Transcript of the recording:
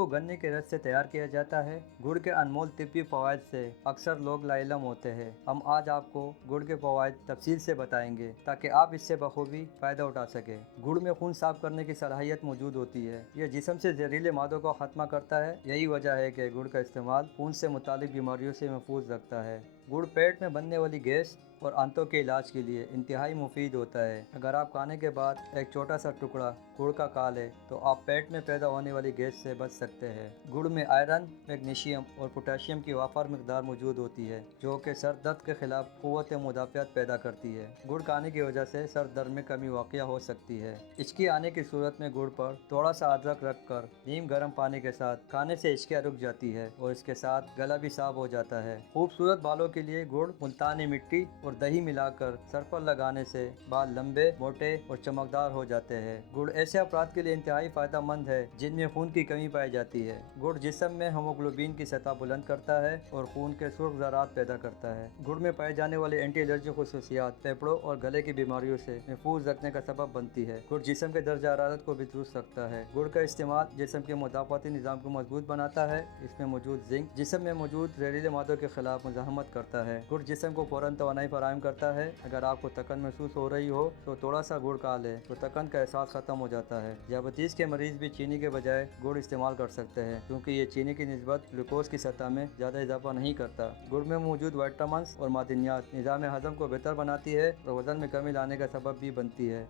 को गन्ने के रस से तैयार किया जाता है। गुड़ के अनमोल तिब्बी फ़वाइद से अक्सर लोग लाइलम होते हैं। हम आज आपको गुड़ के फ़वाइद तफसील से बताएंगे ताकि आप इससे बखूबी फ़ायदा उठा सकें। गुड़ में खून साफ करने की सलाहियत मौजूद होती है। यह जिस्म से जहरीले मादों को ख़त्म करता है। यही वजह है कि गुड़ का इस्तेमाल खून से मुतालिक बीमारियों से महफूज रखता है। गुड़ पेट में बनने वाली गैस और आंतों के इलाज के लिए इंतहाई मुफीद होता है। अगर आप खाने के बाद एक छोटा सा टुकड़ा गुड़ का खा लें तो आप पेट में पैदा होने वाली गैस से बच सकते हैं। गुड़ में आयरन, मैग्नीशियम और पोटेशियम की वाफर मिकदार मौजूद होती है जो कि सर दर्द के खिलाफ क़ुव्वत मुदाफ़ियत पैदा करती है। गुड़ खाने की वजह से सर दर्द में कमी वाक़या हो सकती है। हिचकी आने की सूरत में गुड़ पर थोड़ा सा अदरक रख कर नीम गर्म पानी के साथ खाने से हिचकियाँ रुक जाती है और इसके साथ गला भी साफ हो जाता है। खूबसूरत बालों के लिए गुड़, मुल्तानी मिट्टी और दही मिलाकर सर पर लगाने से बाल लंबे, मोटे और चमकदार हो जाते हैं। गुड़ ऐसे अफराद के लिए इंतहाई फायदेमंद है जिनमें खून की कमी पाई जाती है। गुड़ जिस्म में हीमोग्लोबिन की सतह बुलंद करता है और खून के सुर्ख ज़रात पैदा करता है। गुड़ में पाए जाने वाले एंटी एलर्जी खुसूसियात फेफड़ों और गले की बीमारियों से महफूज रखने का सबब बनती है। गुड़ जिस्म के दर्जा हरारत को भी दुरुस्त रखता है। गुड़ का इस्तेमाल जिस्म के मुदाफ़ाती निज़ाम को मजबूत बनाता है। इसमें मौजूद जिंक जिस्म में मौजूद जहरीले मादों के खिलाफ मुज़ाहमत करता है। गुड़ जिस्म को फौरन तवानाई फराहम करता है। अगर आपको थकन महसूस हो रही हो तो थोड़ा सा गुड़ खा लें तो थकन का एहसास खत्म हो जाता है। ज़ियादतीस के मरीज भी चीनी के बजाय गुड़ इस्तेमाल कर सकते हैं क्योंकि ये चीनी की निस्बत ग्लूकोज की सतह में ज़्यादा इजाफा नहीं करता। गुड़ में मौजूद विटामिन्स और मादनियात निज़ाम हज़म को बेहतर बनाती है और वजन में कमी लाने का सबब भी बनती है।